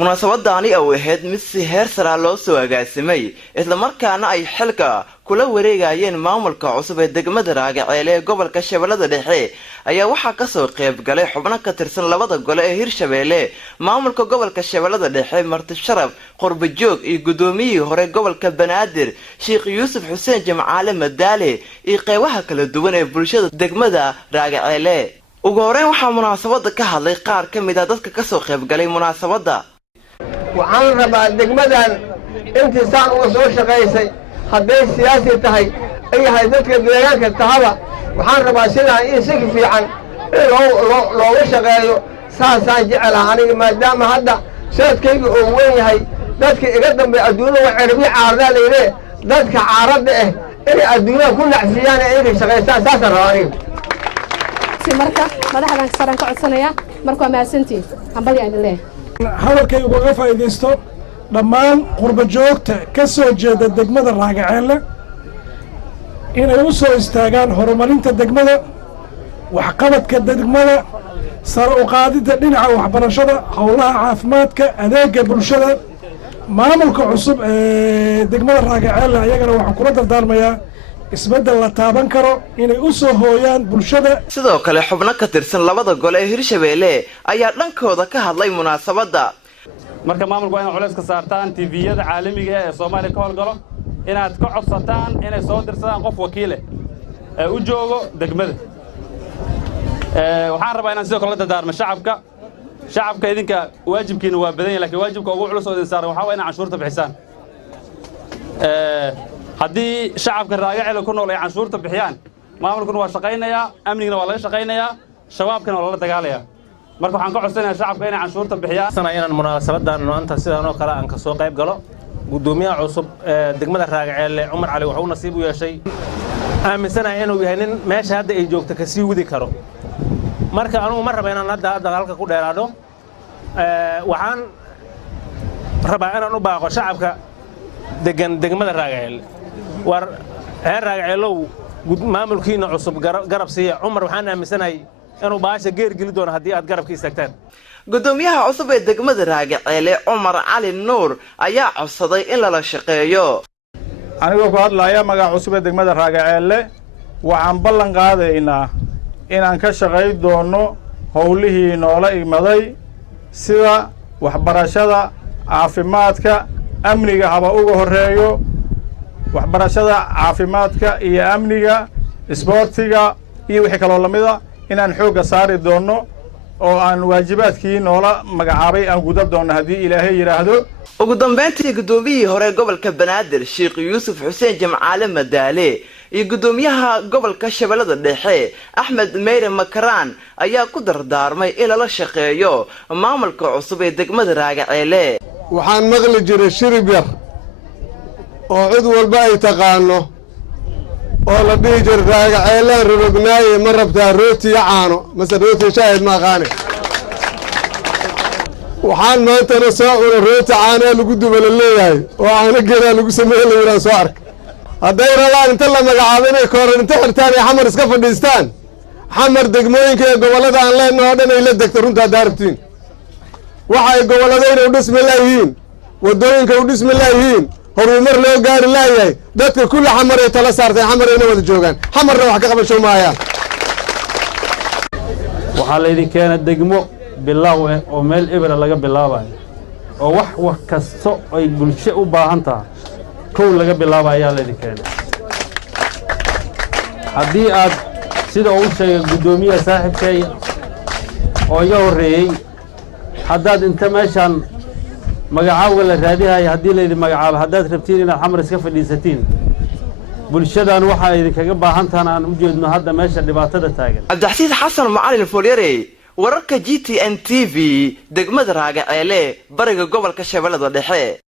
munaasabadani oo ahayd mid si heer sare loo soo agaasimay isla markaana ay xilka kula wareegayeen maamulka cusub ee degmada Raagaceele ee gobolka Shabeellada Dhexe ayaa waxa ka soo qayb galay xubno ka tirsan labada gole ee Hirshabeelle maamulka gobolka Shabeellada Dhexe Marti Sharaf Qurbajoog iyo gudoomiyihii hore gobolka Banaadir Sheekh Yuusuf Xuseen Jimcaale Madaale iyo qaybaha kala duwan ee bulshada degmada Raagaceele ugu horreyn waxaa munaasabada ka hadlay qaar ka mid ah dadka ka soo qayb galay munaasabada waxaan rabaa degmadan intii saan uga soo shaqaysay hadday siyaasi tahay ay yahay dadka deegaanka tahaba waxaan rabaa sidaan in si fiican looga shaqeeyo saasaan jecelahay aniga maadaama hadda sanadkayga oo weyn yahay dadka iga dambe adduunyada waa cirbi caarada leeyahay dadka caarada ah inay adduunyada ku nacfiyaan ay shaqaystaan saasaan rabaa aniga marka madaxdan saran ka codsanaya marka ma asantiin hambali aan leeyahay hadalkay uga faa'iideysto dhammaan qurba joogta ka soo jeeda degmada Raagaceele inay u soo istaagaan horumarinta degmada waxqabadka degmada sare u qaadida dhinaca waxbarashada howlaha caafimaadka adeegga bulshada maamulka cusub ee degmada Raagaceele ayagana waxaan kula dardaarmayaa isbedel la taaban karo inay u soo hooyaan bulshada sidoo kale xubno ka tirsan labada gole ee Hirshabeelle ayaa dhankooda ka hadlay munaasabada marka maamulku waa in culays ka saartaan TV-yada caalamiga ah ee Soomaaliya ka howlgalo inaad ka codsataan inay soo dirsadaan qof wakiil ah ee u joogo degmada waxaan rabaa inaan sidoo kale la dardaarmo shacabka idinka waajibkiina waa badan yahay laakiin waajibka ugu culus oo idin saaran waxa waa in canshuurta bixisaan haddii shacabka Raagaceele ku nool ay canshuurta bixiyaan maamulkuna waa shaqaynayaa amnigana waa laga shaqaynayaa shabaabkana waa la dagaalayaa marka waxaan ka codsanayaa shacabka inay canshuurta bixiyaan inaan munaasabadan maanta sidaan oo kale aan ka soo qayb galo gudoomiyaha cusub ee degmada Raagaceele Umar Cali wuxuu nasiib u yeeshay aaminsanahay inuu yahay nin meesha hadda ay joogto ka sii wadi karo marka anigu ma rabo inaan hadda halka ku dheeraado waxaan rabaa inaan u baaqo shacabka degan degmada Raagaceele war heer Raagaceelow maamulkiina cusub garab siiya Umar waxaan aaminsanahay inuu baasha geer geli doono haddii aad garabka istaagtaan gudoomiyaha cusub ee degmada Raagaceele Umar Cali Nuur ayaa codsaday in la shaqeeyo anigoo ku hadlaaya magaca cusub ee degmada Raagaceele waxaan ballan qaadaynaa inaan ka shaqeyn doono howlihii noola imaday sida waxbarashada caafimaadka amniga haba uga horeeyo waxbarashada caafimaadka iyo amniga isboortiga iyo wixii kale oo lamida inaan xoogga saari doono oo aan waajibaadkii noola magacaabay aan guda doono haddii Ilaahay yiraahdo ugu dambeyntii gudoomiyihii hore gobolka Banaadir Sheekh Yuusuf Xuseen Jimcaale Madaale iyo gudoomiyaha gobolka Shabeellada Dhexe Axmed Meere Makaraan ayaa ku dardaarmay in la shaqeeyo maamulka cusub ee degmada Raagaceele waxaan maqli jiray shirib yar oo cid walba ay taqaano oo la dhihi jiray Raagaceele rurugnaaye ma rabtaa rooti iyo caano mase rooti shaahid ma aqaane waxaan maantana soo cuna rooti caano lagu dubala leeyahay oo caano geeraa lagu sameeyay la soo ark hadday rabaan inta la magacaabo inay kooran inta xirtaan ay xamar iska fadhiistaan xamar degmooyinka ee gobolada aan leenahay oo dhan ay la degto runtaa daarabtiin waxay goboladayna u dhismi laayihiin wadooyinka u dhismi laayihiin horumar loo gaari laayahay dadka kulli xamar ay tala saartay xamar ayna wada joogaan xamarna wax ka qabasho maayaan waxaa laydin keenay degmo bilaaw ah oo meel ibra laga bilaabayo oo wax kasto ay bulsho u baahan tahay kow laga bilaabayo ayaa laydin keenay haddii aad sida uu sheegay gudoomiyaha saaxiibkay oo iga horreeyay haddaad inta meeshaan magacaawga la raadihayo haddii laydin magacaabo haddaad rabtiin inaad xamar iska fadhiisatiin bulshadan waxa idinkaga baahan tahay aan u jeedno hadda meesha dhibaatada taagan Cabdixasiis Xasan Macalin Fooliyare wararka GTN TV degmada Raagaceele bariga gobolka Shabeellada Dhexe